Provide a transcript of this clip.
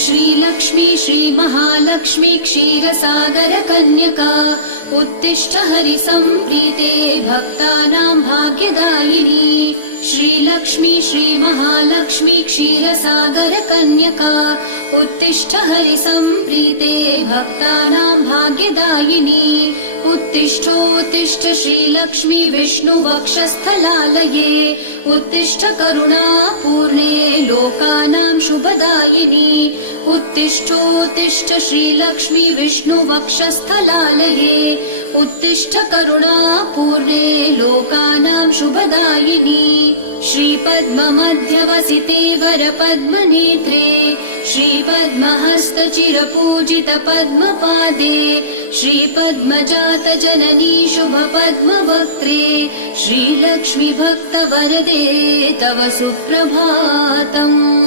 श्रीलक्ष्मी श्रीमहालक्ष्मी क्षीरसागर कन्यका उत्तिष्ठ हरिसम्प्रीते भक्तानां भाग्यदायिनी। श्रीलक्ष्मी श्रीमहालक्ष्मी क्षीरसागर कन्यका उत्तिष्ठ हरिसम्प्रीते भक्तानां भाग्यदायिनी। उत्तिष्ठोत्तिष्ठ श्रीलक्ष्मी विष्णुवक्षस्थलालये उत्तिष्ठ करुणापूर्णे लोकानां शुभदायिनी। उत्तिष्ठोत्तिष्ठ श्रीलक्ष्मी विष्णुवक्षस्थलालये उत्तिष्ठ करुणापूर्णे लोकानां शुभदायिनी। श्रीपद्ममध्यवसिते वरपद्मनेत्रे श्रीपद्महस्तचिरपूजित पद्मपादे श्रीपद्मजात जननी शुभपद्मवक्त्रे श्रीलक्ष्मी भक्तवरदे तव सुप्रभातम्।